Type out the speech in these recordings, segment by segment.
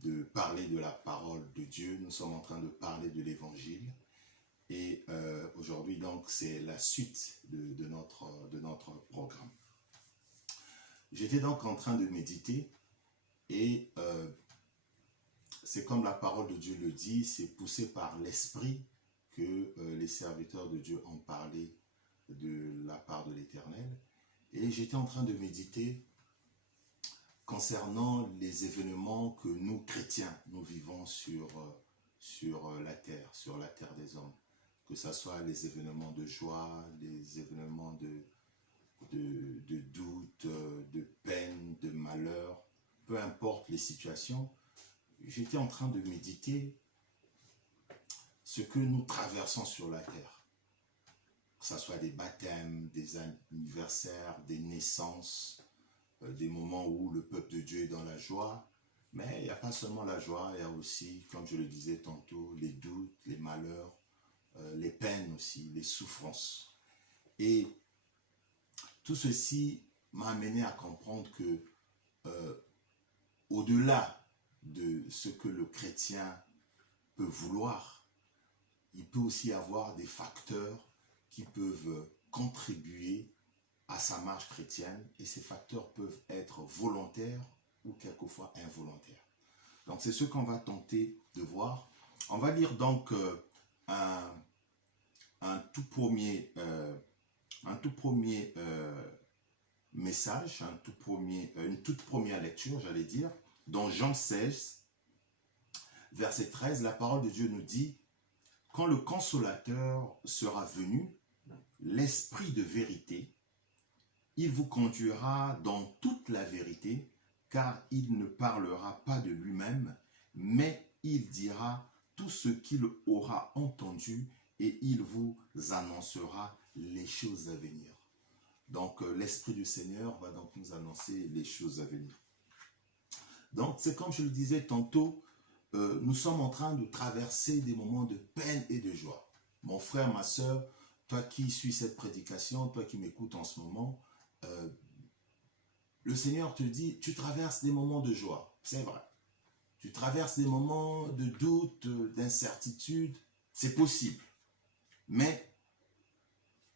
de parler de la parole de Dieu. Nous sommes en train de parler de l'évangile. Et aujourd'hui, donc, c'est la suite de notre programme. J'étais donc en train de méditer et c'est comme la parole de Dieu le dit, c'est poussé par l'Esprit que les serviteurs de Dieu ont parlé de la part de l'Éternel. Et j'étais en train de méditer concernant les événements que nous, chrétiens, nous vivons sur la terre des hommes. Que ce soit les événements de joie, les événements de doute, de peine, de malheur, peu importe les situations, j'étais en train de méditer ce que nous traversons sur la terre. Que ce soit des baptêmes, des anniversaires, des naissances, des moments où le peuple de Dieu est dans la joie. Mais il n'y a pas seulement la joie, il y a aussi, comme je le disais tantôt, les doutes, les malheurs, les peines aussi, les souffrances. Et tout ceci m'a amené à comprendre que au-delà de ce que le chrétien peut vouloir, il peut aussi avoir des facteurs qui peuvent contribuer à sa marche chrétienne, et ces facteurs peuvent être volontaires ou quelquefois involontaires. Donc c'est ce qu'on va tenter de voir. On va lire donc un tout premier message, une toute première lecture, j'allais dire, dans Jean 16, verset 13, la parole de Dieu nous dit: « Quand le Consolateur sera venu, l'Esprit de vérité, il vous conduira dans toute la vérité, car il ne parlera pas de lui-même, mais il dira tout ce qu'il aura entendu et il vous annoncera les choses à venir. » Donc, l'Esprit du Seigneur va donc nous annoncer les choses à venir. Donc, c'est comme je le disais tantôt, nous sommes en train de traverser des moments de peine et de joie. Mon frère, ma soeur, toi qui suis cette prédication, toi qui m'écoutes en ce moment, le Seigneur te dit, tu traverses des moments de joie, c'est vrai. Tu traverses des moments de doute, d'incertitude, c'est possible. Mais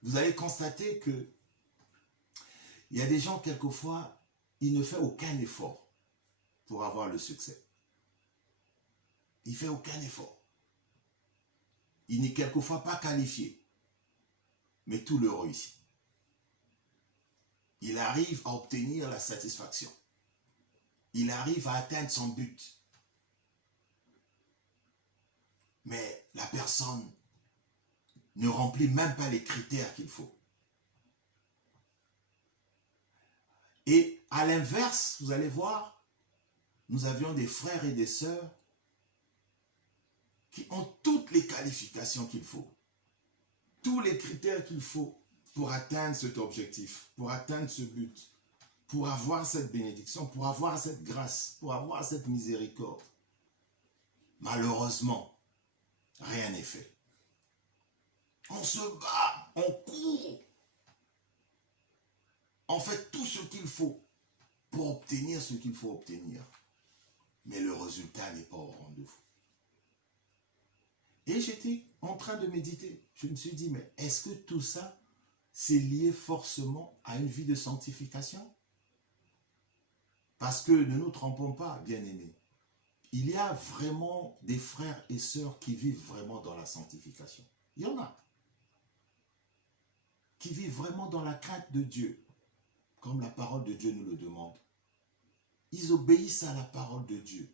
vous allez constater que il y a des gens, quelquefois, ils ne font aucun effort pour avoir le succès. Il ne fait aucun effort. Il n'est quelquefois pas qualifié, mais tout le réussit. Il arrive à obtenir la satisfaction. Il arrive à atteindre son but. Mais la personne ne remplit même pas les critères qu'il faut. Et à l'inverse, vous allez voir, nous avions des frères et des sœurs qui ont toutes les qualifications qu'il faut, tous les critères qu'il faut pour atteindre cet objectif, pour atteindre ce but, pour avoir cette bénédiction, pour avoir cette grâce, pour avoir cette miséricorde. Malheureusement, rien n'est fait. On se bat, on court, on fait tout ce qu'il faut pour obtenir ce qu'il faut obtenir. Mais le résultat n'est pas au rendez-vous. Et j'étais en train de méditer. Je me suis dit, mais est-ce que tout ça, c'est lié forcément à une vie de sanctification? Parce que ne nous trompons pas, bien-aimés. Il y a vraiment des frères et sœurs qui vivent vraiment dans la sanctification. Il y en a. Qui vivent vraiment dans la crainte de Dieu, comme la parole de Dieu nous le demande. Ils obéissent à la parole de Dieu.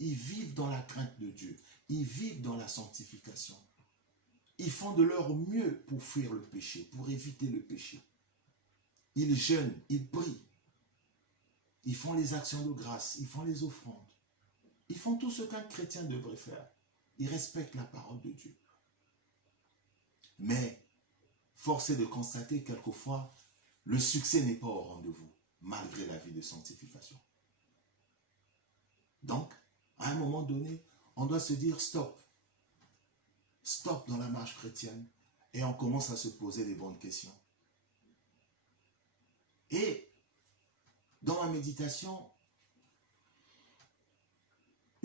Ils vivent dans la crainte de Dieu. Ils vivent dans la sanctification. Ils font de leur mieux pour fuir le péché, pour éviter le péché. Ils jeûnent, ils prient. Ils font les actions de grâce, ils font les offrandes. Ils font tout ce qu'un chrétien devrait faire. Ils respectent la parole de Dieu. Mais, force est de constater quelquefois, le succès n'est pas au rendez-vous, malgré la vie de sanctification. Donc, à un moment donné, on doit se dire stop. Stop dans la marche chrétienne. Et on commence à se poser les bonnes questions. Et, dans ma méditation,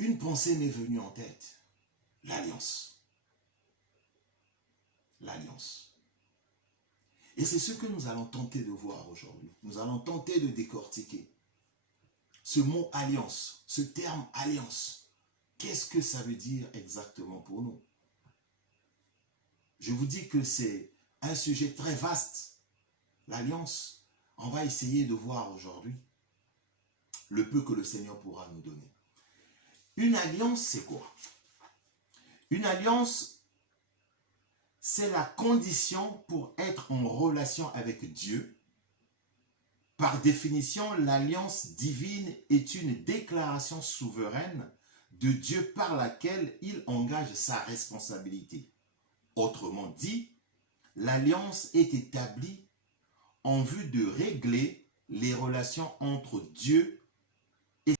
une pensée m'est venue en tête. L'alliance. L'alliance. Et c'est ce que nous allons tenter de voir aujourd'hui. Nous allons tenter de décortiquer ce mot alliance, ce terme alliance. Qu'est-ce que ça veut dire exactement pour nous? Je vous dis que c'est un sujet très vaste. L'alliance, on va essayer de voir aujourd'hui le peu que le Seigneur pourra nous donner. Une alliance, c'est quoi? Une alliance, c'est la condition pour être en relation avec Dieu. Par définition, l'alliance divine est une déclaration souveraine de Dieu par laquelle il engage sa responsabilité. Autrement dit, l'alliance est établie en vue de régler les relations entre Dieu et...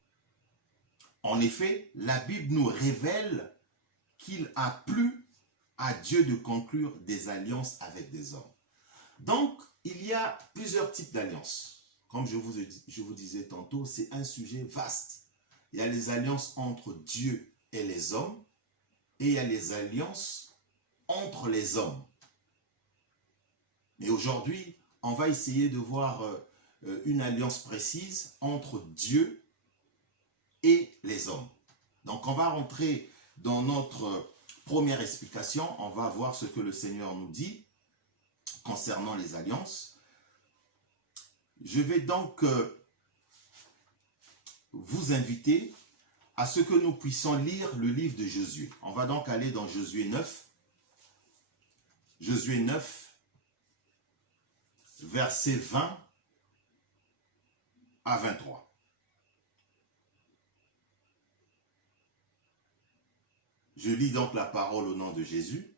En effet, la Bible nous révèle qu'il a plu à Dieu de conclure des alliances avec des hommes. Donc, il y a plusieurs types d'alliances. Comme je vous disais tantôt, c'est un sujet vaste. Il y a les alliances entre Dieu et les hommes, et il y a les alliances entre les hommes. Mais aujourd'hui, on va essayer de voir une alliance précise entre Dieu et les hommes. Donc, on va rentrer dans notre première explication. On va voir ce que le Seigneur nous dit concernant les alliances. Je vais donc vous inviter à ce que nous puissions lire le livre de Josué. On va donc aller dans Josué 9. Josué 9, versets 20 à 23. Je lis donc la parole au nom de Jésus.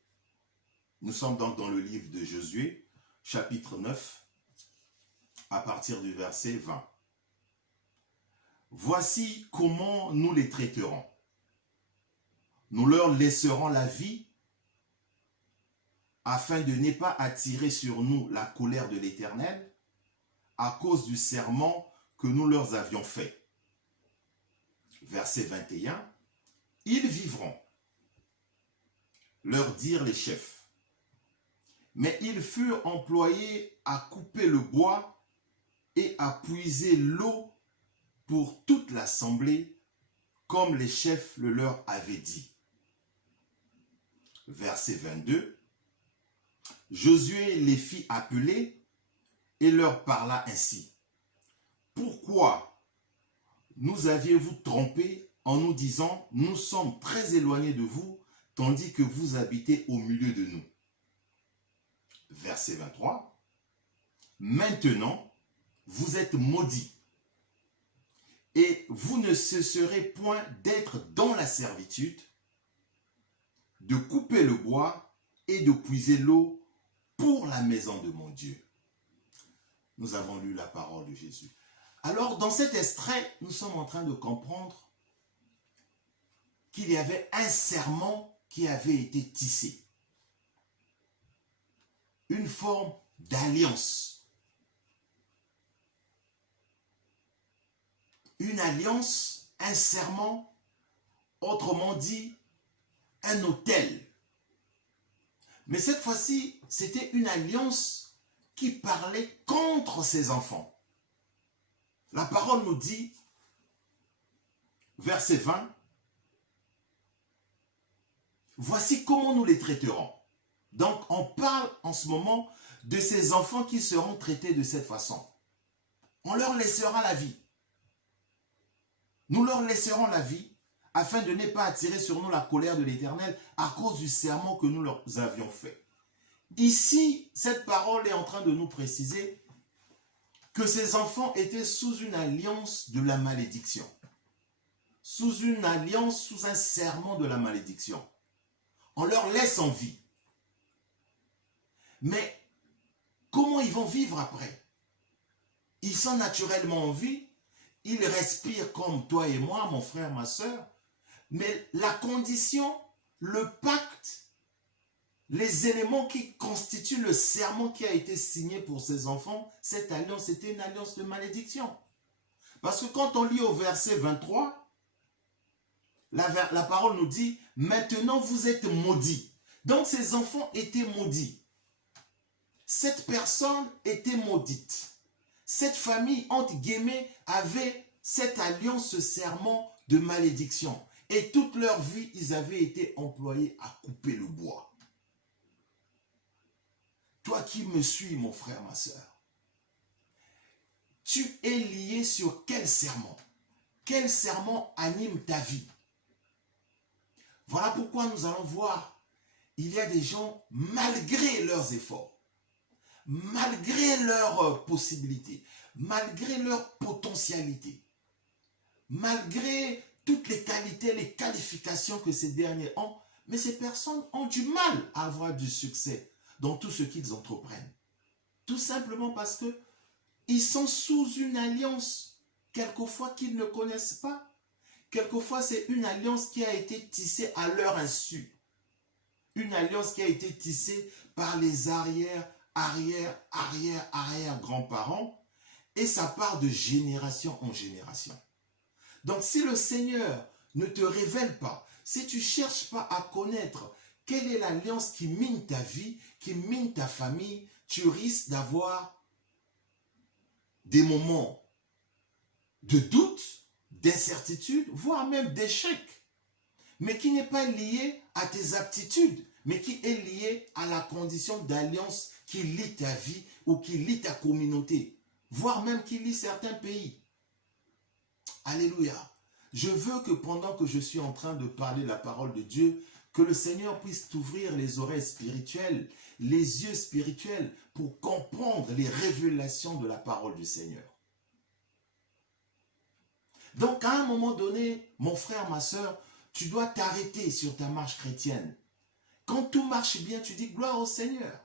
Nous sommes donc dans le livre de Josué, chapitre 9, à partir du verset 20. Voici comment nous les traiterons. Nous leur laisserons la vie afin de ne pas attirer sur nous la colère de l'Éternel à cause du serment que nous leur avions fait. Verset 21. Ils vivront, leur dirent les chefs. Mais ils furent employés à couper le bois et à puiser l'eau pour toute l'assemblée, comme les chefs le leur avaient dit. Verset 22. Josué les fit appeler et leur parla ainsi. Pourquoi nous aviez-vous trompés en nous disant, nous sommes très éloignés de vous, tandis que vous habitez au milieu de nous? Verset 23. Maintenant, vous êtes maudits, et vous ne cesserez point d'être dans la servitude, de couper le bois et de puiser l'eau pour la maison de mon Dieu. Nous avons lu la parole de Jésus. Alors, dans cet extrait, nous sommes en train de comprendre qu'il y avait un serment qui avait été tissé. Une forme d'alliance. Une alliance, un serment, autrement dit, un autel. Mais cette fois-ci, c'était une alliance qui parlait contre ses enfants. La parole nous dit, verset 20, voici comment nous les traiterons. Donc, on parle en ce moment de ces enfants qui seront traités de cette façon. On leur laissera la vie. Nous leur laisserons la vie afin de ne pas attirer sur nous la colère de l'Éternel à cause du serment que nous leur avions fait. Ici, cette parole est en train de nous préciser que ces enfants étaient sous une alliance de la malédiction. Sous une alliance, sous un serment de la malédiction. On leur laisse en vie. Mais comment ils vont vivre après? Ils sont naturellement en vie. Ils respirent comme toi et moi, mon frère, ma soeur. Mais la condition, le pacte, les éléments qui constituent le serment qui a été signé pour ces enfants, cette alliance était une alliance de malédiction. Parce que quand on lit au verset 23, la parole nous dit, maintenant vous êtes maudits. Donc ces enfants étaient maudits. Cette personne était maudite. Cette famille, entre guillemets, avait cette alliance, ce serment de malédiction. Et toute leur vie, ils avaient été employés à couper le bois. Toi qui me suis, mon frère, ma soeur, tu es lié sur quel serment? Quel serment anime ta vie? Voilà pourquoi nous allons voir, il y a des gens, malgré leurs efforts, malgré leurs possibilités, malgré leur potentialité, malgré toutes les qualités, les qualifications que ces derniers ont, mais ces personnes ont du mal à avoir du succès dans tout ce qu'ils entreprennent. Tout simplement parce que ils sont sous une alliance, quelquefois qu'ils ne connaissent pas. Quelquefois, c'est une alliance qui a été tissée à leur insu. Une alliance qui a été tissée par les arrière-grands-parents. Et ça part de génération en génération. Donc, si le Seigneur ne te révèle pas, si tu ne cherches pas à connaître quelle est l'alliance qui mine ta vie, qui mine ta famille, tu risques d'avoir des moments de doute, d'incertitude, voire même d'échec, mais qui n'est pas lié à tes aptitudes, mais qui est lié à la condition d'alliance qui lie ta vie ou qui lie ta communauté, voire même qui lie certains pays. Alléluia. Je veux que pendant que je suis en train de parler la parole de Dieu, que le Seigneur puisse t'ouvrir les oreilles spirituelles, les yeux spirituels, pour comprendre les révélations de la parole du Seigneur. Donc, à un moment donné, mon frère, ma soeur, tu dois t'arrêter sur ta marche chrétienne. Quand tout marche bien, tu dis gloire au Seigneur.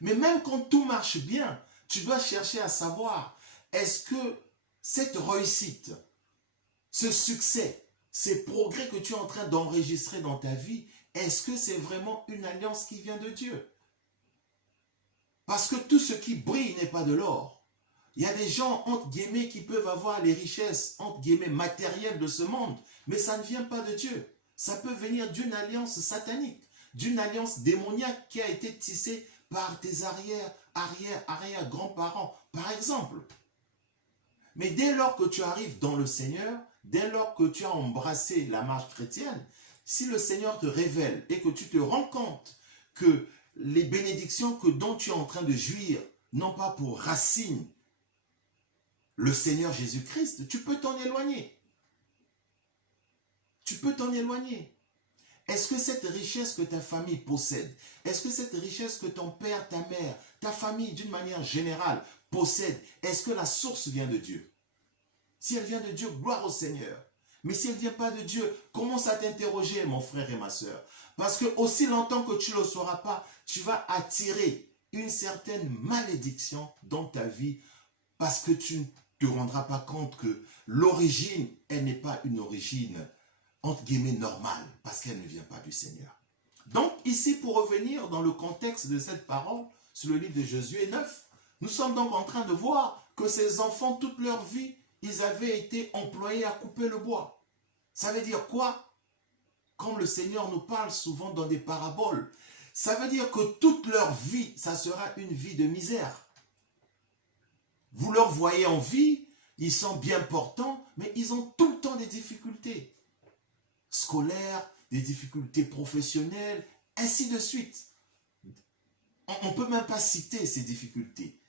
Mais même quand tout marche bien, tu dois chercher à savoir, est-ce que cette réussite, ce succès, ces progrès que tu es en train d'enregistrer dans ta vie, est-ce que c'est vraiment une alliance qui vient de Dieu? Parce que tout ce qui brille n'est pas de l'or. Il y a des gens, entre guillemets, qui peuvent avoir les richesses, entre guillemets, matérielles de ce monde, mais ça ne vient pas de Dieu. Ça peut venir d'une alliance satanique, d'une alliance démoniaque qui a été tissée par tes grands-parents, par exemple. Mais dès lors que tu arrives dans le Seigneur, dès lors que tu as embrassé la marche chrétienne, si le Seigneur te révèle et que tu te rends compte que les bénédictions dont tu es en train de jouir n'ont pas pour racine le Seigneur Jésus-Christ, tu peux t'en éloigner. Tu peux t'en éloigner. Est-ce que cette richesse que ta famille possède, est-ce que cette richesse que ton père, ta mère, ta famille d'une manière générale possède, est-ce que la source vient de Dieu? Si elle vient de Dieu, gloire au Seigneur. Mais si elle ne vient pas de Dieu, commence à t'interroger, mon frère et ma soeur. Parce que aussi longtemps que tu ne le sauras pas, tu vas attirer une certaine malédiction dans ta vie parce que tu ne te rendras pas compte que l'origine, elle n'est pas une origine, entre guillemets, normale, parce qu'elle ne vient pas du Seigneur. Donc, ici, pour revenir dans le contexte de cette parole, sur le livre de Josué 9, nous sommes donc en train de voir que ces enfants, toute leur vie, ils avaient été employés à couper le bois. Ça veut dire quoi? Comme le Seigneur nous parle souvent dans des paraboles, ça veut dire que toute leur vie, ça sera une vie de misère. Vous leur voyez en vie, ils sont bien portants, mais ils ont tout le temps des difficultés scolaires, des difficultés professionnelles, ainsi de suite. On ne peut même pas citer ces difficultés.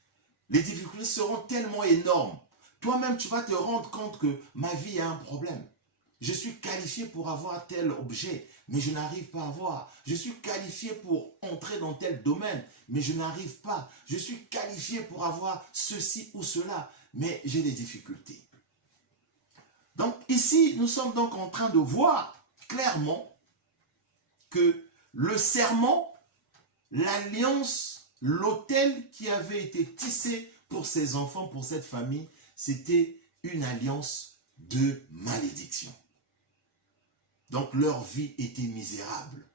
Les difficultés seront tellement énormes. Toi-même, tu vas te rendre compte que ma vie a un problème. Je suis qualifié pour avoir tel objet, mais je n'arrive pas à avoir. Je suis qualifié pour entrer dans tel domaine, mais je n'arrive pas. Je suis qualifié pour avoir ceci ou cela, mais j'ai des difficultés. Donc ici, nous sommes donc en train de voir clairement que le serment, l'alliance, l'autel qui avait été tissé pour ces enfants, pour cette famille, c'était une alliance de malédiction. Donc leur vie était misérable.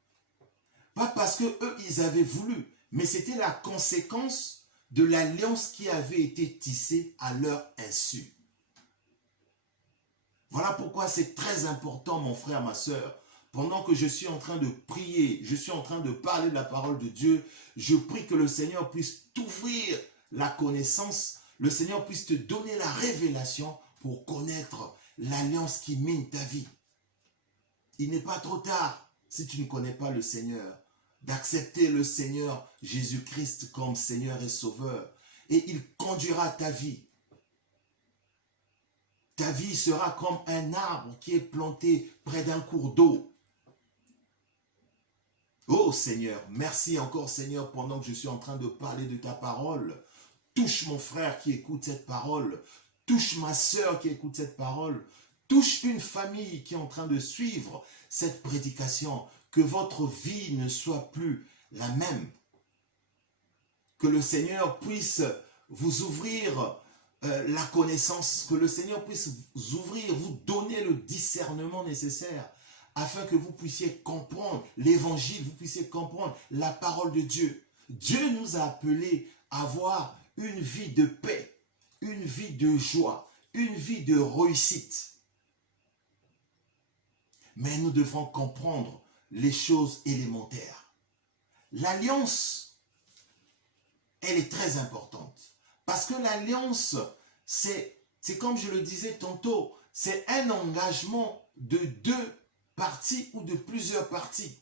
Pas parce que eux ils avaient voulu, mais c'était la conséquence de l'alliance qui avait été tissée à leur insu. Voilà pourquoi c'est très important, mon frère, ma soeur. Pendant que je suis en train de prier, je suis en train de parler de la parole de Dieu, je prie que le Seigneur puisse t'ouvrir la connaissance, le Seigneur puisse te donner la révélation pour connaître l'alliance qui mine ta vie. Il n'est pas trop tard, si tu ne connais pas le Seigneur, d'accepter le Seigneur Jésus-Christ comme Seigneur et Sauveur. Et il conduira ta vie. Ta vie sera comme un arbre qui est planté près d'un cours d'eau. Oh Seigneur, merci encore Seigneur pendant que je suis en train de parler de ta parole. Touche mon frère qui écoute cette parole. Touche ma soeur qui écoute cette parole. Touche une famille qui est en train de suivre cette prédication. Que votre vie ne soit plus la même. Que le Seigneur puisse vous ouvrir la connaissance. Que le Seigneur puisse vous ouvrir, vous donner le discernement nécessaire afin que vous puissiez comprendre l'évangile, vous puissiez comprendre la parole de Dieu. Dieu nous a appelés à avoir une vie de paix, une vie de joie, une vie de réussite. Mais nous devons comprendre les choses élémentaires. L'alliance, elle est très importante. Parce que l'alliance, c'est comme je le disais tantôt, c'est un engagement de deux parties ou de plusieurs parties.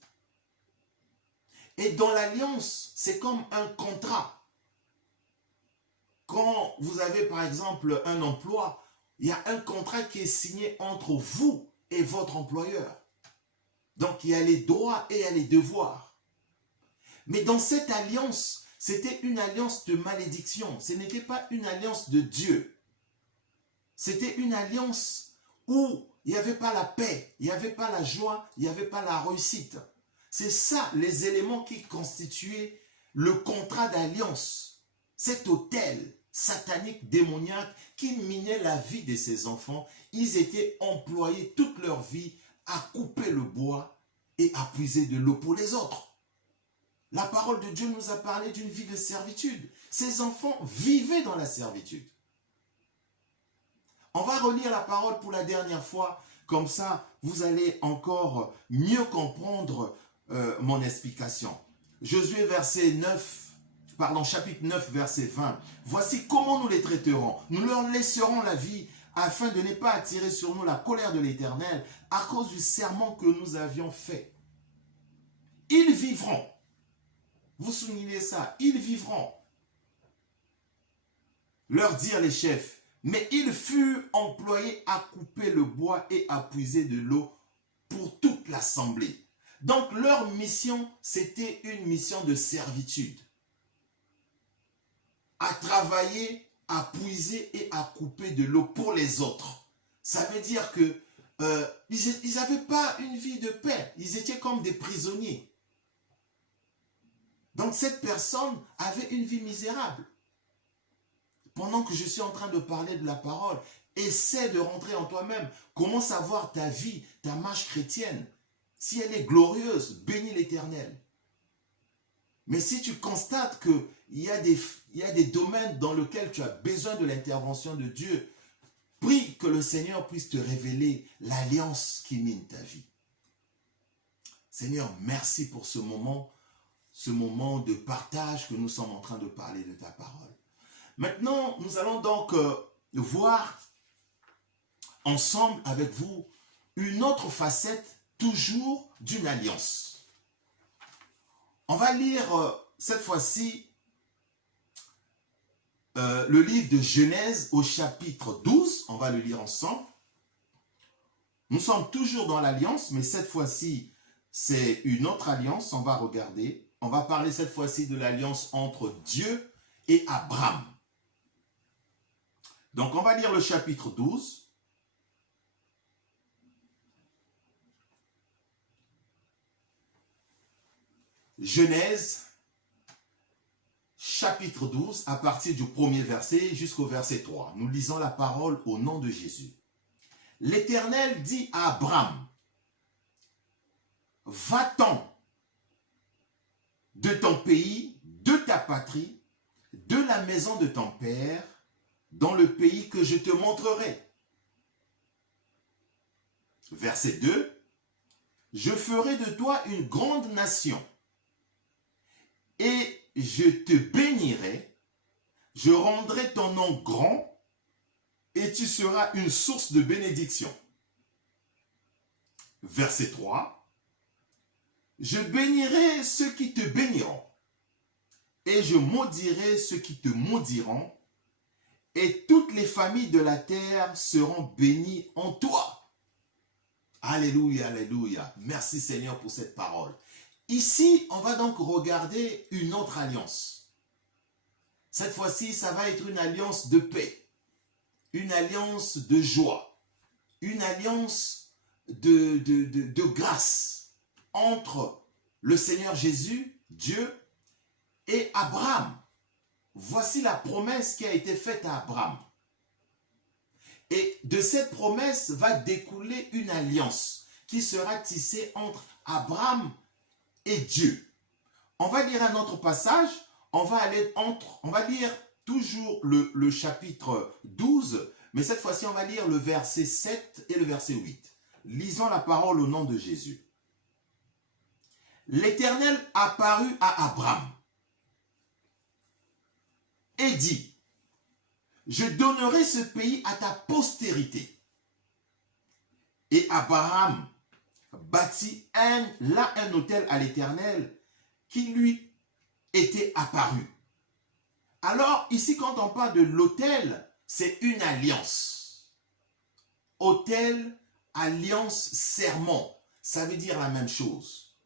Et dans l'alliance, c'est comme un contrat. Quand vous avez par exemple un emploi, il y a un contrat qui est signé entre vous et votre employeur. Donc il y a les droits et il y a les devoirs. Mais dans cette alliance, c'était une alliance de malédiction. Ce n'était pas une alliance de Dieu. C'était une alliance où il n'y avait pas la paix, il n'y avait pas la joie, il n'y avait pas la réussite. C'est ça les éléments qui constituaient le contrat d'alliance. Cet autel satanique, démoniaque qui minait la vie de ses enfants. Ils étaient employés toute leur vie à couper le bois et à puiser de l'eau pour les autres. La parole de Dieu nous a parlé d'une vie de servitude. Ces enfants vivaient dans la servitude. On va relire la parole pour la dernière fois, comme ça vous allez encore mieux comprendre mon explication. Josué chapitre 9, verset 20. Voici comment nous les traiterons. Nous leur laisserons la vie afin de ne pas attirer sur nous la colère de l'Éternel à cause du serment que nous avions fait. Ils vivront. Vous soulignez ça, ils vivront. Leur dirent les chefs. Mais ils furent employés à couper le bois et à puiser de l'eau pour toute l'assemblée. Donc leur mission, c'était une mission de servitude. À travailler, à puiser et à couper de l'eau pour les autres. Ça veut dire que ils n'avaient pas une vie de paix. Ils étaient comme des prisonniers. Donc cette personne avait une vie misérable. Pendant que je suis en train de parler de la parole, essaie de rentrer en toi-même. Commence à voir ta vie, ta marche chrétienne. Si elle est glorieuse, bénis l'Éternel. Mais si tu constates qu'il y a des domaines dans lesquels tu as besoin de l'intervention de Dieu, prie que le Seigneur puisse te révéler l'alliance qui mine ta vie. Seigneur, merci pour ce moment de partage que nous sommes en train de parler de ta parole. Maintenant, nous allons donc voir ensemble avec vous une autre facette toujours d'une alliance. On va lire cette fois-ci le livre de Genèse au chapitre 12. On va le lire ensemble. Nous sommes toujours dans l'alliance, mais cette fois-ci, c'est une autre alliance. On va regarder. On va parler cette fois-ci de l'alliance entre Dieu et Abraham. Donc, on va lire le chapitre 12. Genèse, chapitre 12, à partir du premier verset jusqu'au verset 3. Nous lisons la parole au nom de Jésus. L'Éternel dit à Abraham, « Va-t'en de ton pays, de ta patrie, de la maison de ton père, dans le pays que je te montrerai. Verset 2. Je ferai de toi une grande nation et je te bénirai, je rendrai ton nom grand et tu seras une source de bénédiction. Verset 3. Je bénirai ceux qui te béniront et je maudirai ceux qui te maudiront et toutes les familles de la terre seront bénies en toi. Alléluia, alléluia. Merci Seigneur pour cette parole. Ici, on va donc regarder une autre alliance. Cette fois-ci, ça va être une alliance de paix, une alliance de joie, une alliance de grâce entre le Seigneur Jésus, Dieu, et Abraham. Voici la promesse qui a été faite à Abraham. Et de cette promesse va découler une alliance qui sera tissée entre Abraham et Dieu. On va lire un autre passage, on va lire toujours le chapitre 12, mais cette fois-ci on va lire le verset 7 et le verset 8. Lisons la parole au nom de Jésus. L'Éternel apparut à Abraham et dit, je donnerai ce pays à ta postérité. Et Abraham bâtit un autel à l'Éternel qui lui était apparu. Alors ici quand on parle de l'autel, c'est une alliance. Autel, alliance, serment, ça veut dire la même chose.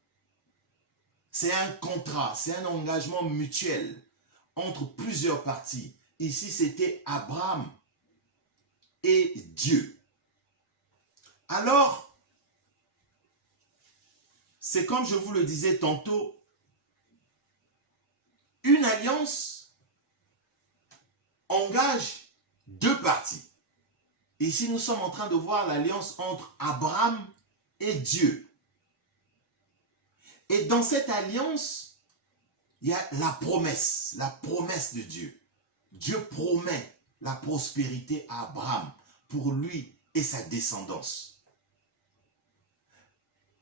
C'est un contrat, c'est un engagement mutuel entre plusieurs parties. Ici, c'était Abraham et Dieu. Alors, c'est comme je vous le disais tantôt, une alliance engage deux parties. Ici, nous sommes en train de voir l'alliance entre Abraham et Dieu. Et dans cette alliance, il y a la promesse de Dieu. Dieu promet la prospérité à Abraham pour lui et sa descendance.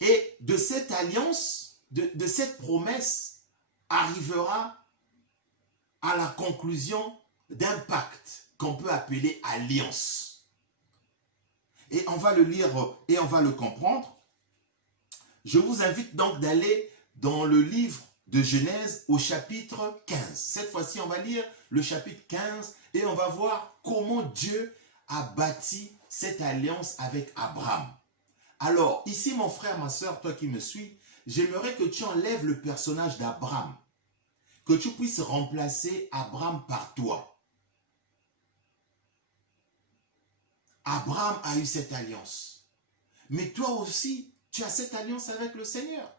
Et de cette alliance, de cette promesse, arrivera à la conclusion d'un pacte qu'on peut appeler alliance. Et on va le lire et on va le comprendre. Je vous invite donc d'aller dans le livre de Genèse au chapitre 15. Cette fois-ci, on va lire le chapitre 15 et on va voir comment Dieu a bâti cette alliance avec Abraham. Alors, ici, mon frère, ma soeur, toi qui me suis, j'aimerais que tu enlèves le personnage d'Abraham, que tu puisses remplacer Abraham par toi. Abraham a eu cette alliance. Mais toi aussi, tu as cette alliance avec le Seigneur.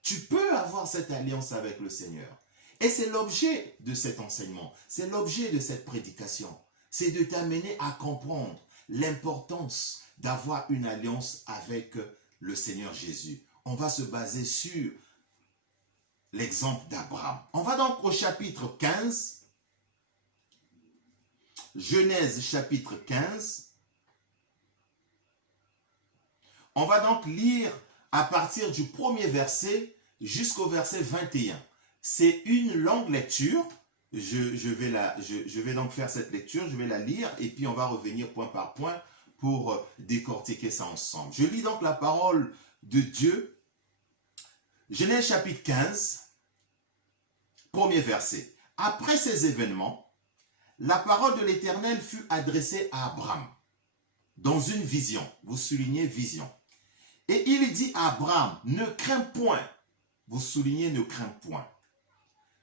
Tu peux avoir cette alliance avec le Seigneur. Et c'est l'objet de cet enseignement. C'est l'objet de cette prédication. C'est de t'amener à comprendre l'importance d'avoir une alliance avec le Seigneur Jésus. On va se baser sur l'exemple d'Abraham. On va donc au chapitre 15. Genèse chapitre 15. On va donc lire à partir du premier verset jusqu'au verset 21. C'est une longue lecture. Je vais donc faire cette lecture, je vais la lire et puis on va revenir point par point pour décortiquer ça ensemble. Je lis donc la parole de Dieu. Genèse chapitre 15, premier verset. Après ces événements, la parole de l'Éternel fut adressée à Abraham dans une vision. Vous soulignez vision. Et il dit à Abraham, ne crains point. Vous soulignez ne crains point.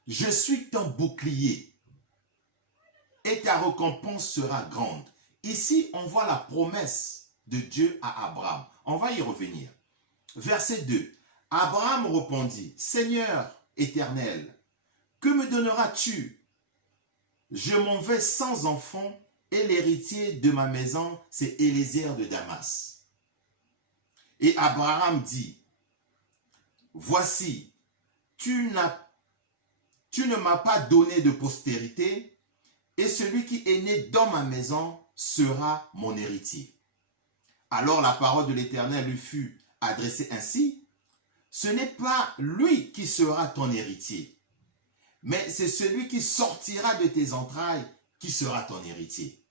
Je suis ton bouclier et ta récompense sera grande. Ici, on voit la promesse de Dieu à Abraham. On va y revenir. Verset 2. Abraham répondit, Seigneur éternel, que me donneras-tu? Je m'en vais sans enfant et l'héritier de ma maison, c'est Élézer de Damas. Et Abraham dit, voici, tu ne m'as pas donné de postérité, et celui qui est né dans ma maison sera mon héritier. Alors la parole de l'Éternel lui fut adressée ainsi, ce n'est pas lui qui sera ton héritier, mais c'est celui qui sortira de tes entrailles qui sera ton héritier.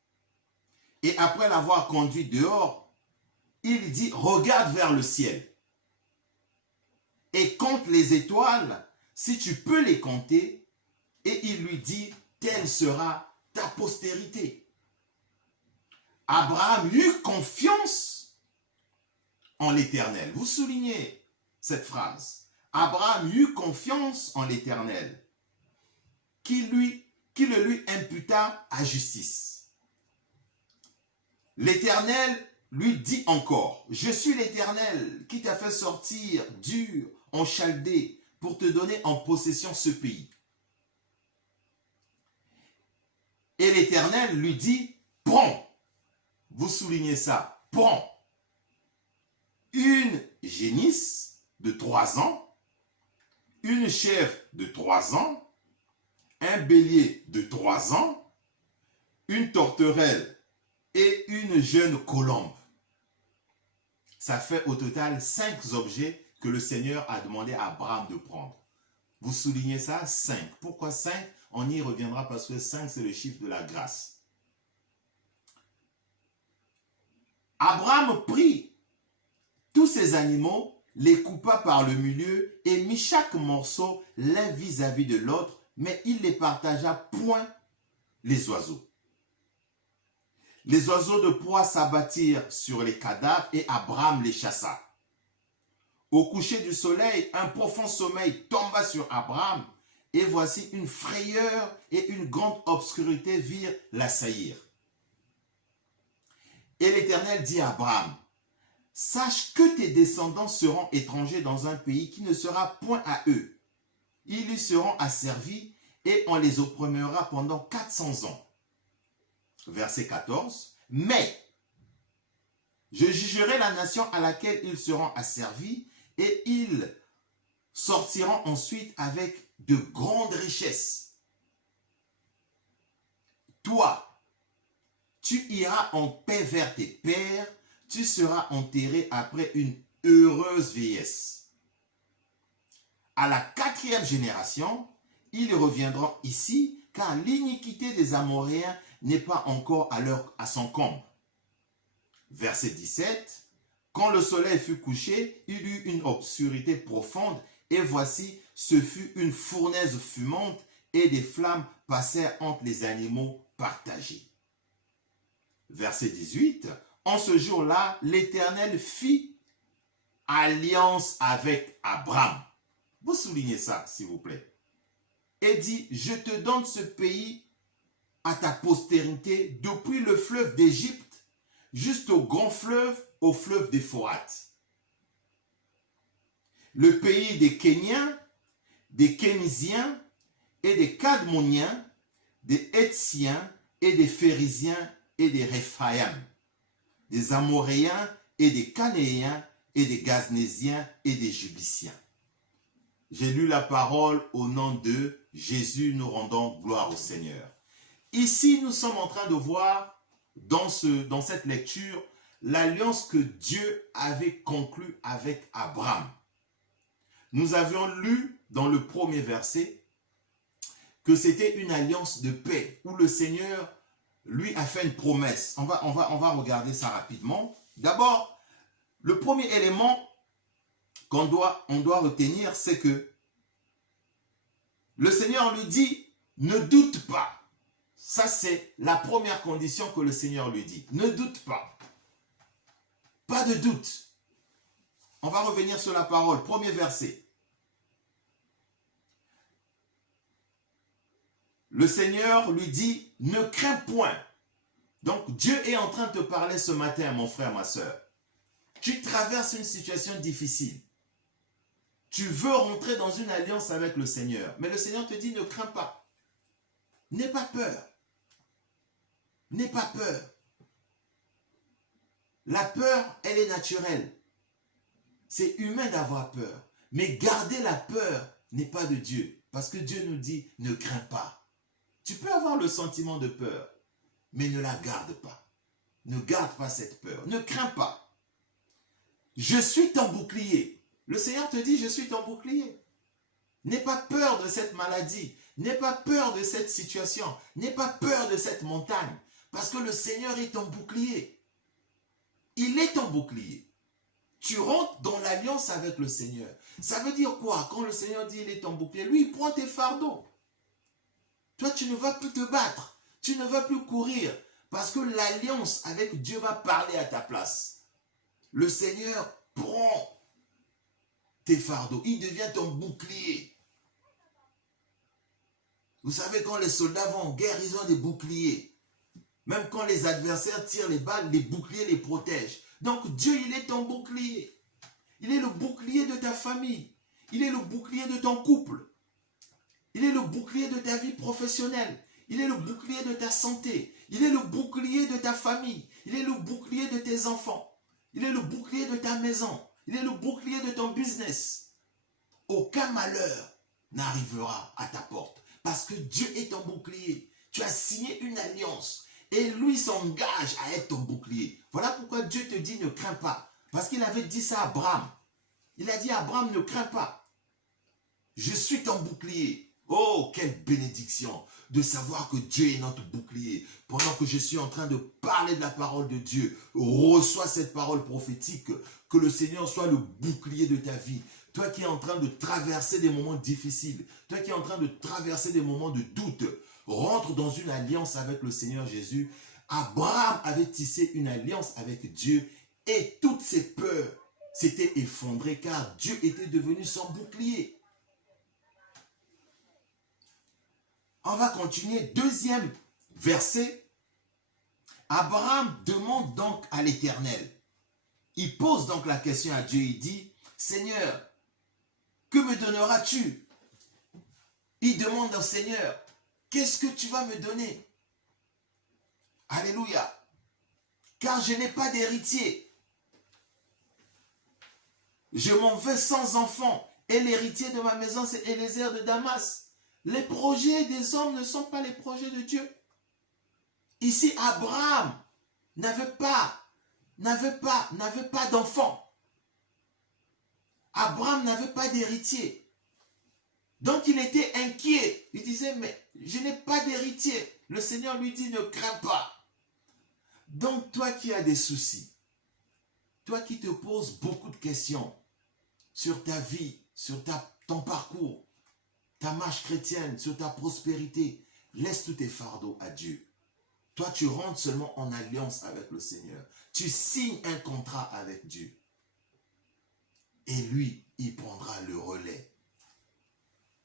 Et après l'avoir conduit dehors, il dit, regarde vers le ciel et compte les étoiles, si tu peux les compter. Et il lui dit, telle sera ta postérité. Abraham eut confiance en l'Éternel. Vous soulignez cette phrase. Abraham eut confiance en l'Éternel, qui le lui imputa à justice. L'Éternel lui dit encore, je suis l'Éternel qui t'a fait sortir d'Ur en Chaldée pour te donner en possession ce pays. Et l'Éternel lui dit, prends, vous soulignez ça, prends une génisse de 3 ans, une chèvre de 3 ans, un bélier de 3 ans, une tourterelle et une jeune colombe. Ça fait au total 5 objets que le Seigneur a demandé à Abraham de prendre. Vous soulignez ça, 5. Pourquoi 5? On y reviendra parce que 5 c'est le chiffre de la grâce. Abraham prit tous ces animaux, les coupa par le milieu et mit chaque morceau l'un vis-à-vis de l'autre, mais il les partagea point les oiseaux. Les oiseaux de proie s'abattirent sur les cadavres et Abraham les chassa. Au coucher du soleil, un profond sommeil tomba sur Abraham et voici une frayeur et une grande obscurité virent l'assaillir. Et l'Éternel dit à Abraham, sache que tes descendants seront étrangers dans un pays qui ne sera point à eux. Ils y seront asservis et on les opprimera pendant 400 ans. Verset 14. Mais je jugerai la nation à laquelle ils seront asservis et ils sortiront ensuite avec de grandes richesses. Toi, tu iras en paix vers tes pères, tu seras enterré après une heureuse vieillesse. À la 4e génération, ils reviendront ici, car l'iniquité des Amoréens n'est pas encore à son comble. Verset 17. Quand le soleil fut couché, il eut une obscurité profonde, et voici, ce fut une fournaise fumante, et des flammes passèrent entre les animaux partagés. Verset 18. En ce jour-là, l'Éternel fit alliance avec Abraham. Vous soulignez ça, s'il vous plaît. Et dit, je te donne ce pays à ta postérité depuis le fleuve d'Égypte jusqu'au grand fleuve, au fleuve d'Euphrate. Le pays des Kéniens, des Kénisiens et des Cadmoniens, des Héthiens et des Phérésiens et des Réphaïm, des Amoréens et des Canéens et des Gaznésiens et des Jubiciens. J'ai lu la parole au nom de Jésus, nous rendons gloire au Seigneur. Ici, nous sommes en train de voir dans cette lecture l'alliance que Dieu avait conclue avec Abraham. Nous avions lu dans le premier verset que c'était une alliance de paix où le Seigneur lui a fait une promesse. On va regarder ça rapidement. D'abord, le premier élément qu'on doit retenir, c'est que le Seigneur lui dit, ne doute pas. Ça, c'est la première condition que le Seigneur lui dit. Ne doute pas. Pas de doute. On va revenir sur la parole. Premier verset. Le Seigneur lui dit, ne crains point. Donc, Dieu est en train de te parler ce matin, mon frère, ma soeur. Tu traverses une situation difficile. Tu veux rentrer dans une alliance avec le Seigneur. Mais le Seigneur te dit, ne crains pas. N'aie pas peur. N'aie pas peur. La peur, elle est naturelle. C'est humain d'avoir peur. Mais garder la peur n'est pas de Dieu. Parce que Dieu nous dit, ne crains pas. Tu peux avoir le sentiment de peur, mais ne la garde pas. Ne garde pas cette peur. Ne crains pas. Je suis ton bouclier. Le Seigneur te dit, je suis ton bouclier. N'aie pas peur de cette maladie. N'aie pas peur de cette situation. N'aie pas peur de cette montagne. Parce que le Seigneur est ton bouclier. Il est ton bouclier. Tu rentres dans l'alliance avec le Seigneur. Ça veut dire quoi? Quand le Seigneur dit il est ton bouclier, lui, il prend tes fardeaux. Toi, tu ne vas plus te battre. Tu ne vas plus courir. Parce que l'alliance avec Dieu va parler à ta place. Le Seigneur prend tes fardeaux. Il devient ton bouclier. Vous savez, quand les soldats vont en guerre, ils ont des boucliers. Même quand les adversaires tirent les balles, les boucliers les protègent. Donc Dieu, il est ton bouclier. Il est le bouclier de ta famille. Il est le bouclier de ton couple. Il est le bouclier de ta vie professionnelle. Il est le bouclier de ta santé. Il est le bouclier de ta famille. Il est le bouclier de tes enfants. Il est le bouclier de ta maison. Il est le bouclier de ton business. Aucun malheur n'arrivera à ta porte. Parce que Dieu est ton bouclier. Tu as signé une alliance. Et lui s'engage à être ton bouclier. Voilà pourquoi Dieu te dit ne crains pas. Parce qu'il avait dit ça à Abraham. Il a dit à Abraham ne crains pas. Je suis ton bouclier. Oh, quelle bénédiction de savoir que Dieu est notre bouclier. Pendant que je suis en train de parler de la parole de Dieu, reçois cette parole prophétique. Que le Seigneur soit le bouclier de ta vie. Toi qui es en train de traverser des moments difficiles. Toi qui es en train de traverser des moments de doute. Rentre dans une alliance avec le Seigneur Jésus. Abraham avait tissé une alliance avec Dieu et toutes ses peurs s'étaient effondrées car Dieu était devenu son bouclier. On va continuer. Deuxième verset. Abraham demande donc à l'Éternel. Il pose donc la question à Dieu. Il dit, Seigneur, que me donneras-tu? Il demande au Seigneur, qu'est-ce que tu vas me donner? Alléluia. Car je n'ai pas d'héritier. Je m'en vais sans enfant. Et l'héritier de ma maison, c'est Élézer de Damas. Les projets des hommes ne sont pas les projets de Dieu. Ici, Abraham n'avait pas d'enfant. Abraham n'avait pas d'héritier. Donc il était inquiet. Il disait, mais je n'ai pas d'héritier. Le Seigneur lui dit, ne crains pas. Donc toi qui as des soucis, toi qui te poses beaucoup de questions sur ta vie, sur ton parcours, ta marche chrétienne, sur ta prospérité, laisse tous tes fardeaux à Dieu. Toi, tu rentres seulement en alliance avec le Seigneur. Tu signes un contrat avec Dieu. Et lui, il prendra le relais.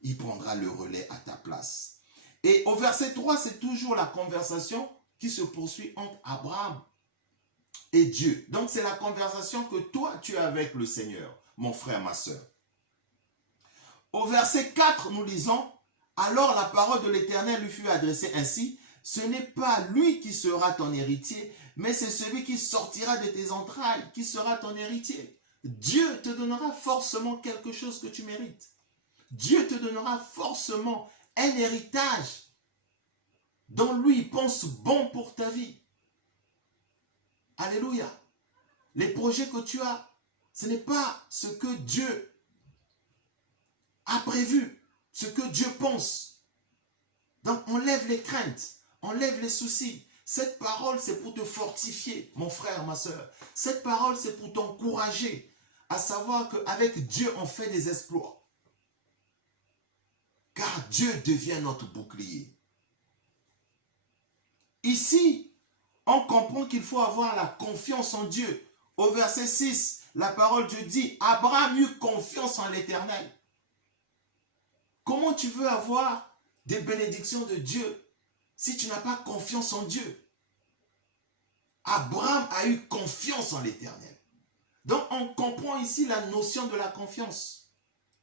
Il prendra le relais à ta place. Et au verset 3, c'est toujours la conversation qui se poursuit entre Abraham et Dieu. Donc, c'est la conversation que toi, tu as avec le Seigneur, mon frère, ma soeur. Au verset 4, nous lisons, « Alors la parole de l'Éternel lui fut adressée ainsi, « Ce n'est pas lui qui sera ton héritier, mais c'est celui qui sortira de tes entrailles qui sera ton héritier. Dieu te donnera forcément quelque chose que tu mérites. Dieu te donnera forcément un héritage dont lui il pense bon pour ta vie. Alléluia. Les projets que tu as, ce n'est pas ce que Dieu a prévu, ce que Dieu pense. Donc enlève les craintes, enlève les soucis. Cette parole, c'est pour te fortifier, mon frère, ma soeur. Cette parole, c'est pour t'encourager à savoir qu'avec Dieu, on fait des exploits. Car Dieu devient notre bouclier. Ici, on comprend qu'il faut avoir la confiance en Dieu. Au verset 6, la parole de Dieu dit, Abraham eut confiance en l'Éternel. Comment tu veux avoir des bénédictions de Dieu si tu n'as pas confiance en Dieu? Abraham a eu confiance en l'Éternel. Donc on comprend ici la notion de la confiance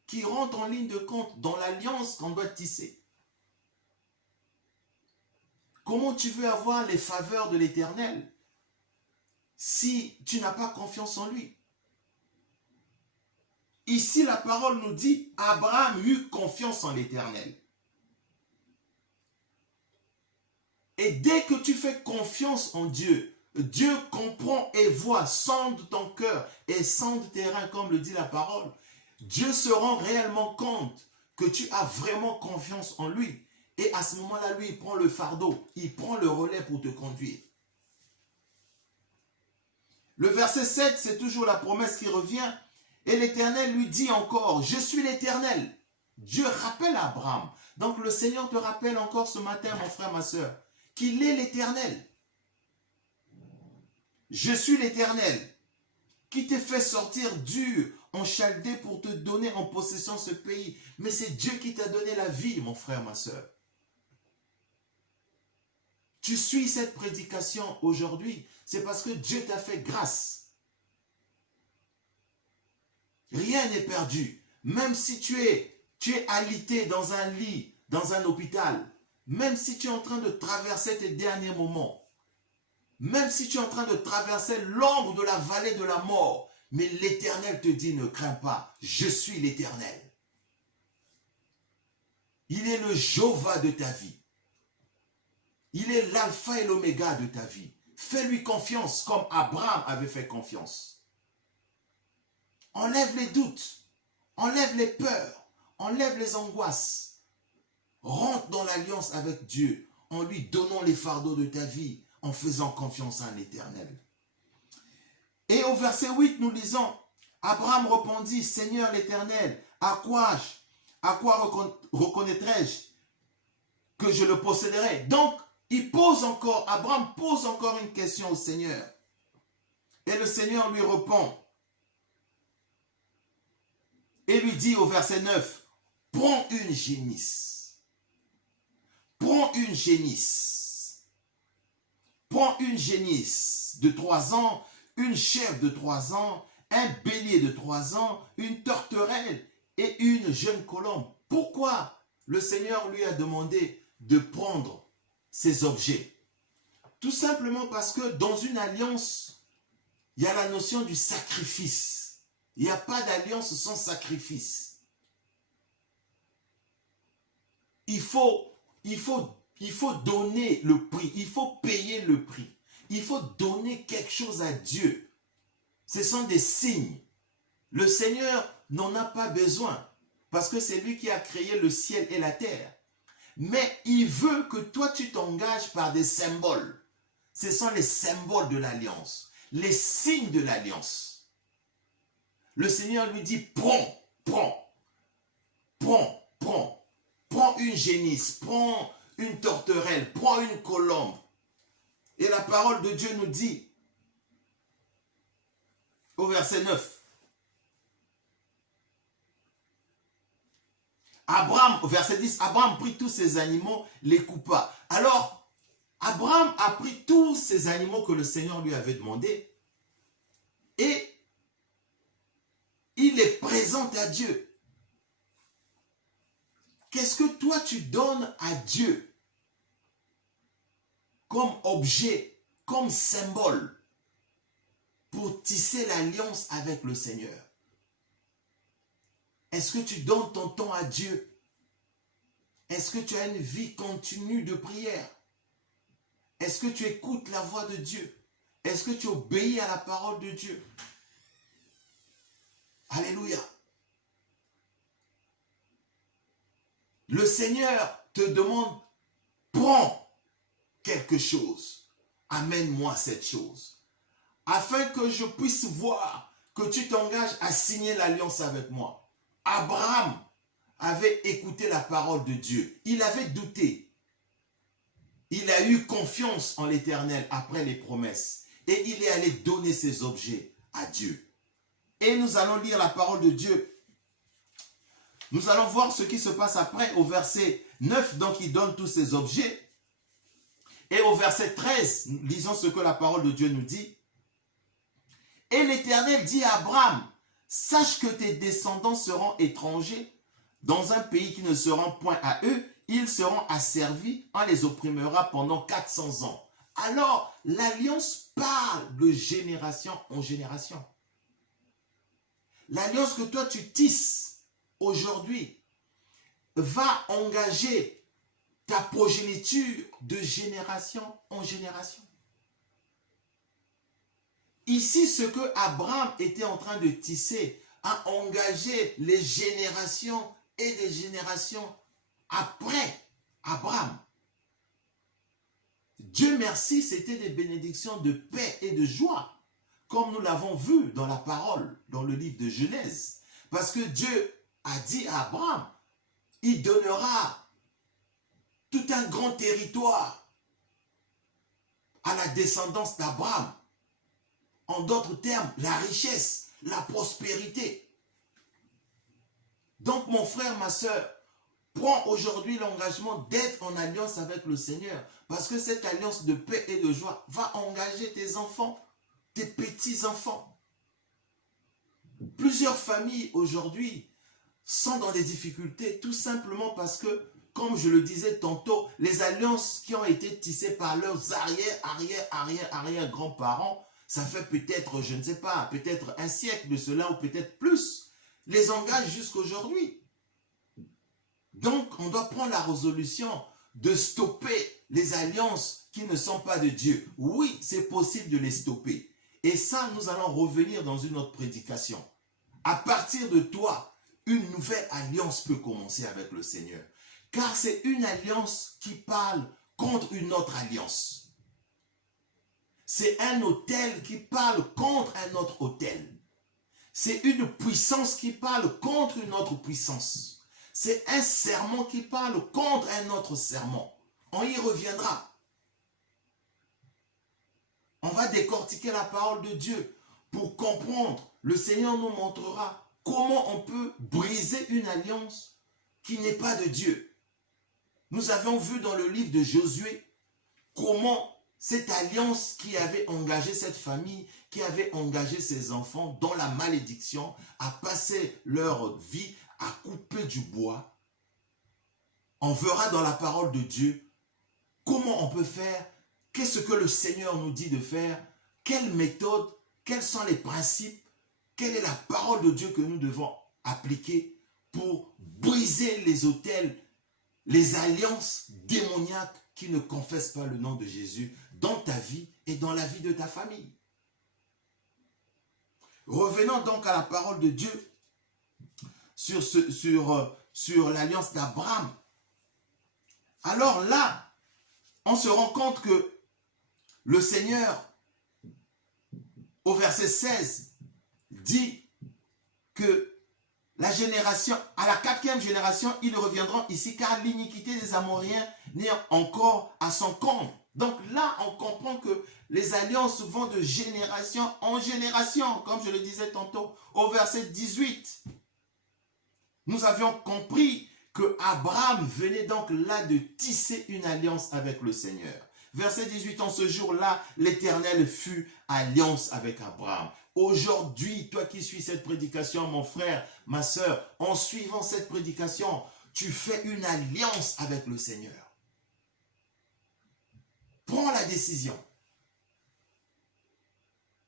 qui rentre en ligne de compte dans l'alliance qu'on doit tisser. Comment tu veux avoir les faveurs de l'Éternel si tu n'as pas confiance en lui? Ici, la parole nous dit, Abraham eut confiance en l'Éternel. Et dès que tu fais confiance en Dieu, Dieu comprend et voit, sonde ton cœur et sonde tes reins, comme le dit la parole. Dieu se rend réellement compte que tu as vraiment confiance en lui. Et à ce moment-là, lui, il prend le fardeau, il prend le relais pour te conduire. Le verset 7, c'est toujours la promesse qui revient. Et l'Éternel lui dit encore, je suis l'Éternel. Dieu rappelle à Abraham. Donc le Seigneur te rappelle encore ce matin, mon frère, ma soeur, qu'il est l'Éternel. Je suis l'Éternel qui t'ai fait sortir d'Ur en Chaldée pour te donner en possession ce pays. Mais c'est Dieu qui t'a donné la vie, mon frère, ma soeur. Tu suis cette prédication aujourd'hui, c'est parce que Dieu t'a fait grâce. Rien n'est perdu. Même si tu es alité dans un lit, dans un hôpital, même si tu es en train de traverser tes derniers moments, même si tu es en train de traverser l'ombre de la vallée de la mort, mais l'Éternel te dit, ne crains pas, je suis l'Éternel. Il est le Jéhovah de ta vie. Il est l'alpha et l'oméga de ta vie. Fais-lui confiance comme Abraham avait fait confiance. Enlève les doutes, enlève les peurs, enlève les angoisses. Rentre dans l'alliance avec Dieu en lui donnant les fardeaux de ta vie, en faisant confiance à l'Éternel. Et au verset 8, nous lisons, Abraham répondit, Seigneur l'Éternel, à quoi reconnaîtrai-je que je le posséderai? Donc, Abraham pose encore une question au Seigneur. Et le Seigneur lui répond et lui dit au verset 9, prends une génisse. Prends une génisse. Prends une génisse de 3 ans, une chèvre de 3 ans, un bélier de 3 ans, une tourterelle et une jeune colombe. Pourquoi le Seigneur lui a demandé de prendre ces objets? Tout simplement parce que dans une alliance, il y a la notion du sacrifice. Il n'y a pas d'alliance sans sacrifice. Il faut donner le prix, il faut payer le prix. Il faut donner quelque chose à Dieu. Ce sont des signes. Le Seigneur n'en a pas besoin parce que c'est lui qui a créé le ciel et la terre. Mais il veut que toi tu t'engages par des symboles. Ce sont les symboles de l'alliance, les signes de l'alliance. Le Seigneur lui dit, prends une génisse, prends une tourterelle, prends une colombe. Et la parole de Dieu nous dit, au verset 9, au verset 10, Abraham prit tous ces animaux, les coupa. Alors, Abraham a pris tous ces animaux que le Seigneur lui avait demandé et il les présente à Dieu. Qu'est-ce que toi tu donnes à Dieu comme objet, comme symbole pour tisser l'alliance avec le Seigneur? Est-ce que tu donnes ton temps à Dieu? Est-ce que tu as une vie continue de prière? Est-ce que tu écoutes la voix de Dieu? Est-ce que tu obéis à la parole de Dieu? Alléluia. Le Seigneur te demande, prends quelque chose. Amène-moi cette chose. Afin que je puisse voir que tu t'engages à signer l'alliance avec moi. Abraham avait écouté la parole de Dieu. Il avait douté. Il a eu confiance en l'Éternel après les promesses. Et il est allé donner ses objets à Dieu. Et nous allons lire la parole de Dieu. Nous allons voir ce qui se passe après au verset 9. Donc il donne tous ses objets. Et au verset 13, lisons ce que la parole de Dieu nous dit. Et l'Éternel dit à Abraham, sache que tes descendants seront étrangers dans un pays qui ne se rend point à eux. Ils seront asservis, on les opprimera pendant 400 ans. Alors, l'alliance parle de génération en génération. L'alliance que toi tu tisses aujourd'hui va engager ta progéniture de génération en génération. Ici, ce que Abraham était en train de tisser a engagé les générations et des générations après Abraham. Dieu merci, c'était des bénédictions de paix et de joie, comme nous l'avons vu dans la parole, dans le livre de Genèse. Parce que Dieu a dit à Abraham, il donnera tout un grand territoire à la descendance d'Abraham. En d'autres termes, la richesse, la prospérité. Donc mon frère, ma soeur, prends aujourd'hui l'engagement d'être en alliance avec le Seigneur. Parce que cette alliance de paix et de joie va engager tes enfants, tes petits-enfants. Plusieurs familles aujourd'hui sont dans des difficultés tout simplement parce que, comme je le disais tantôt, les alliances qui ont été tissées par leurs arrière-grands-parents, ça fait peut-être, je ne sais pas, peut-être un siècle de cela ou peut-être plus, les engagent jusqu'aujourd'hui. Donc, on doit prendre la résolution de stopper les alliances qui ne sont pas de Dieu. Oui, c'est possible de les stopper. Et ça, nous allons revenir dans une autre prédication. À partir de toi, une nouvelle alliance peut commencer avec le Seigneur. Car c'est une alliance qui parle contre une autre alliance. C'est un autel qui parle contre un autre autel. C'est une puissance qui parle contre une autre puissance. C'est un serment qui parle contre un autre serment. On y reviendra. On va décortiquer la parole de Dieu pour comprendre. Le Seigneur nous montrera comment on peut briser une alliance qui n'est pas de Dieu. Nous avons vu dans le livre de Josué comment cette alliance qui avait engagé cette famille, qui avait engagé ses enfants dans la malédiction, a passé leur vie à couper du bois. On verra dans la parole de Dieu comment on peut faire, qu'est-ce que le Seigneur nous dit de faire, quelle méthode, quels sont les principes, quelle est la parole de Dieu que nous devons appliquer pour briser les autels, les alliances démoniaques qui ne confessent pas le nom de Jésus dans ta vie et dans la vie de ta famille. Revenons donc à la parole de Dieu sur l'alliance d'Abraham. Alors là, on se rend compte que le Seigneur, au verset 16, dit que la génération, à la 4e génération, ils reviendront ici car l'iniquité des Amoréens n'est encore à son comble. Donc là, on comprend que les alliances vont de génération en génération, comme je le disais tantôt, au verset 18. Nous avions compris que Abraham venait donc là de tisser une alliance avec le Seigneur. Verset 18, en ce jour-là, l'Éternel fut alliance avec Abraham. Aujourd'hui, toi qui suis cette prédication, mon frère, ma soeur, en suivant cette prédication, tu fais une alliance avec le Seigneur. Prends la décision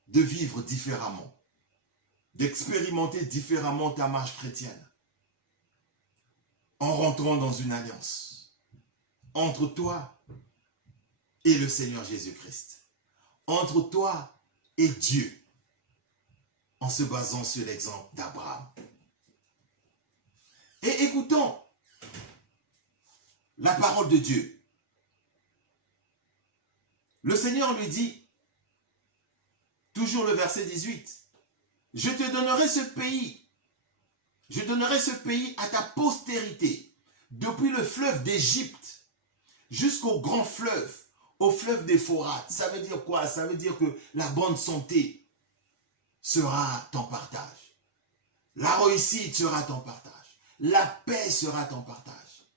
de vivre différemment, d'expérimenter différemment ta marche chrétienne, en rentrant dans une alliance entre toi et le Seigneur Jésus-Christ, entre toi et Dieu, en se basant sur l'exemple d'Abraham. Et écoutons la parole de Dieu. Le Seigneur lui dit, toujours le verset 18, « Je te donnerai ce pays, je donnerai ce pays à ta postérité, depuis le fleuve d'Égypte jusqu'au grand fleuve, au fleuve d'Euphrate. » Ça veut dire quoi? Ça veut dire que la bonne santé sera ton partage. La réussite sera ton partage. La paix sera ton partage.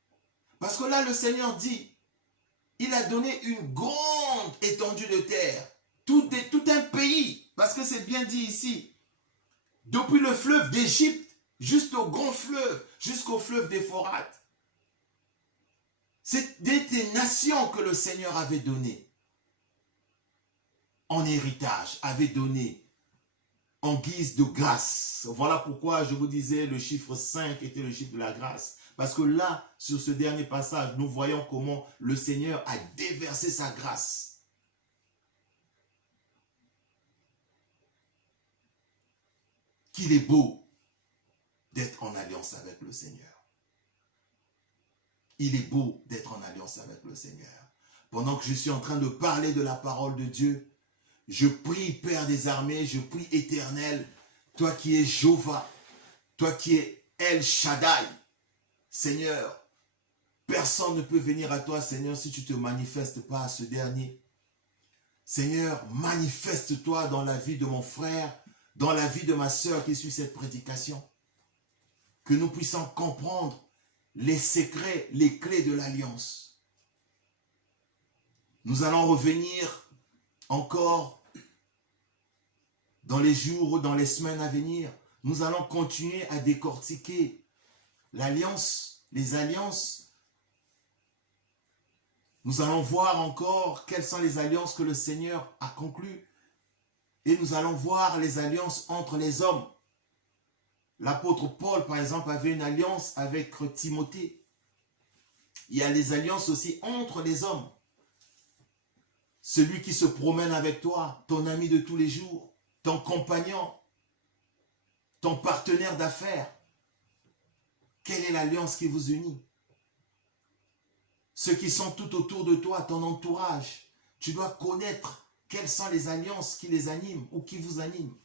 Parce que là, le Seigneur dit, il a donné une grande étendue de terre, tout un pays, parce que c'est bien dit ici, depuis le fleuve d'Égypte jusqu'au grand fleuve, jusqu'au fleuve d'Euphrate. C'est des nations que le Seigneur avait donné en héritage, avait donné en guise de grâce. Voilà pourquoi je vous disais le chiffre 5 était le chiffre de la grâce. Parce que là, sur ce dernier passage, nous voyons comment le Seigneur a déversé sa grâce. qu'il est beau d'être en alliance avec le Seigneur. Il est beau d'être en alliance avec le Seigneur. Pendant que je suis en train de parler de la parole de Dieu, je prie, Père des armées, je prie, Éternel, toi qui es Jéhovah, toi qui es El Shaddai, Seigneur, personne ne peut venir à toi, Seigneur, si tu ne te manifestes pas à ce dernier. Seigneur, manifeste-toi dans la vie de mon frère, dans la vie de ma sœur qui suit cette prédication. Que nous puissions comprendre les secrets, les clés de l'alliance. Nous allons revenir encore dans les jours ou dans les semaines à venir. Nous allons continuer à décortiquer l'alliance, les alliances. Nous allons voir encore quelles sont les alliances que le Seigneur a conclues. Et nous allons voir les alliances entre les hommes. L'apôtre Paul, par exemple, avait une alliance avec Timothée. Il y a les alliances aussi entre les hommes. Celui qui se promène avec toi, ton ami de tous les jours, ton compagnon, ton partenaire d'affaires. Quelle est l'alliance qui vous unit? Ceux qui sont tout autour de toi, ton entourage, tu dois connaître quelles sont les alliances qui les animent ou qui vous animent.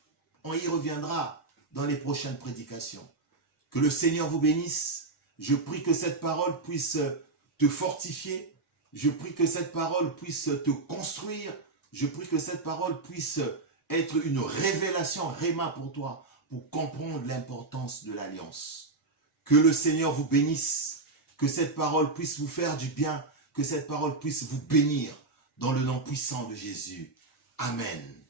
On y reviendra dans les prochaines prédications. Que le Seigneur vous bénisse. Je prie que cette parole puisse te fortifier. Je prie que cette parole puisse te construire. Je prie que cette parole puisse être une révélation, réma pour toi, pour comprendre l'importance de l'alliance. Que le Seigneur vous bénisse. Que cette parole puisse vous faire du bien, que cette parole puisse vous bénir dans le nom puissant de Jésus. Amen.